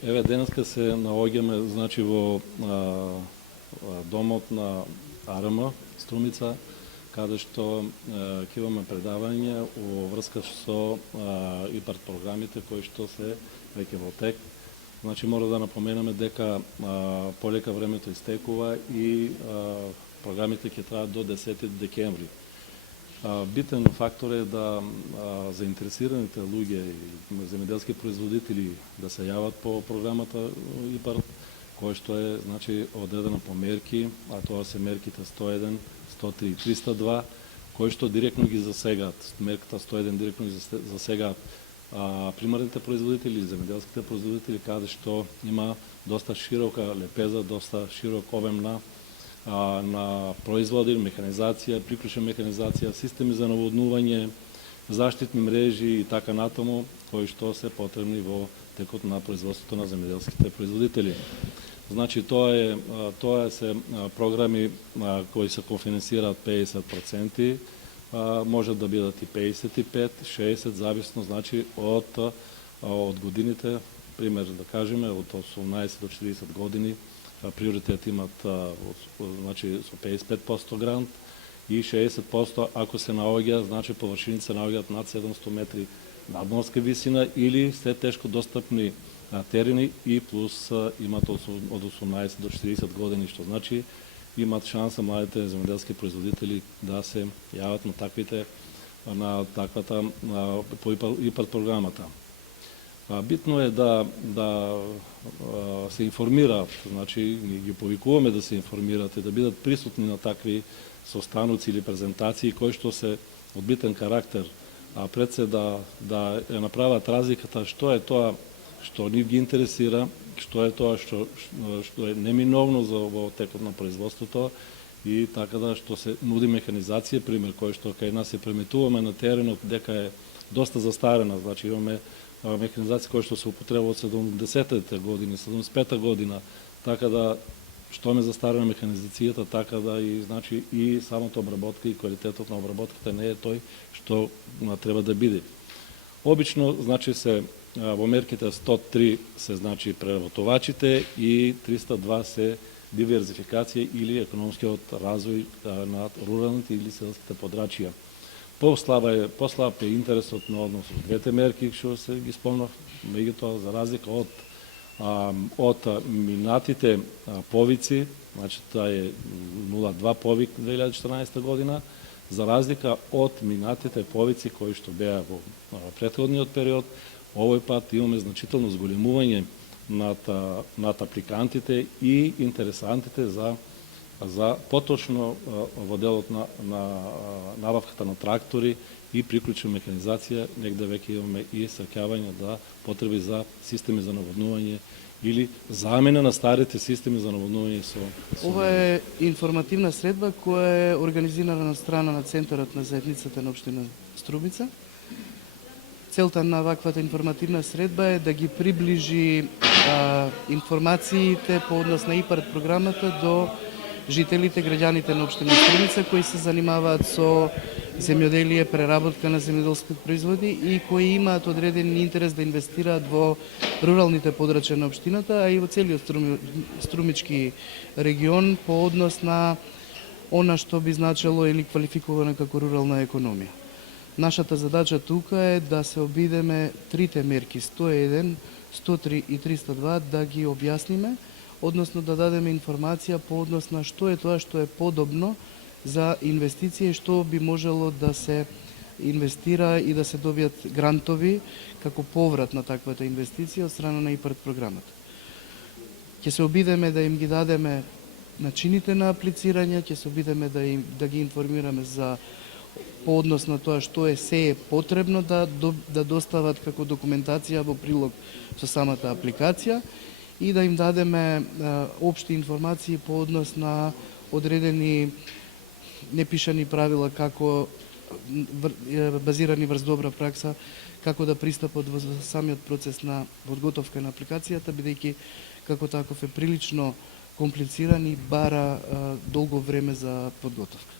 Еве денеска се наоѓаме значи во домот на АРМ Струмица, каде што ќе имаме предавање во врска со ИПАРТ програмите кои што се веќе во тек. Значи мора да напоменаме дека полека времето истекува и програмите ќе траат до 10 декември. Битен фактор е да заинтересираните луѓе и земјоделски производители да се јават по програмата ИПАРТ, кој што е значи одредена по мерки, а тоа се мерките 101, 103 и 302, кои што директно ги засегаат. Мерката 101 директно ги засегаат примарните производители, земјоделските производители, каде што има доста широка лепеза, доста широк обем на производи, механизација, приклучна механизација, системи за наводнување, заштитни мрежи и така натаму, кои што се потребни во текот на производството на земјоделските производители. Значи тоа се програми кои се кофинансираат 50%, може да бидат и 55, 60, зависно значи од годините, пример да кажеме од 18 до 40 години, приоритет имат значи со 55% грант и 60% ако се наоѓа, значи површините се наоѓаат над 700 метри надморска висина или се тешко достапни терени и плюс имат од 18 до 40 години, што значи имат шанса младите земјоделски производители да се јават на таквата по ИПАРТ програмата. Битно е да се информираат, значи ги повикуваме да се информираат и да бидат присутни на такви состаноци или презентации кои што се од битен карактер, а пред се да ја направат разликата што е тоа што нив ги интересира, што е тоа што е неминовно во текот на производството и така да што се нуди механизација, пример кој што кај нас се приметуваме на теренот дека е доста застарена, значи имаме механизација која што се употребува од 70-те години, 75-та година, така да што ме застарена механизацијата, така да и значи и самата обработка и квалитетот на обработката не е тој што треба да биде. Обично значи се во мерките 103 се значи преработувачите и 302 се диверзификација или економскиот развој на руралните или селските подрачја. Послаб е интересот на однос од двете мерки што се ги спомнав, меѓутоа за разлика од минатите повици, значи тоа е 0,2 повик 2014 година, за разлика од минатите повици кои што беа во претходниот период, овој пат имаме значително зголемување над апликантите и интересантите за поточно во делот на набавката на трактори и приклучна механизација, негде веќе имаме и среќавање да потреби за системи за наводнување или замена на старите системи за наводнување со... Ова е информативна средба која е организирана на страна на Центарот на заедницата на општина Струмица. Целта на ваквата информативна средба е да ги приближи информациите по однос на ИПАРТ програмата до жителите, граѓаните на општина Струмица кои се занимаваат со земјоделие, преработка на земјоделски производи и кои имаат одреден интерес да инвестираат во руралните подрачја на општината, а и во целиот струмички регион по однос на она што би значило или квалификувано како рурална економија. Нашата задача тука е да се обидеме трите мерки 101, 103 и 302 да ги објасниме, односно да дадеме информација по однос на што е тоа што е подобно за инвестиција и што би можело да се инвестира и да се добијат грантови како поврат на таквата инвестиција од страна на ИПАРТ програмата. Ќе се обидеме да им ги дадеме начините на аплицирање, ќе се обидеме да ги информираме за по однос на тоа што се е потребно да достават како документација во прилог со самата апликација и да им дадеме општи информации по однос на одредени непишани правила како базирани врз добра пракса, како да пристапат во самиот процес на подготовка на апликацијата, бидејќи како таков е прилично комплициран и бара долго време за подготовка.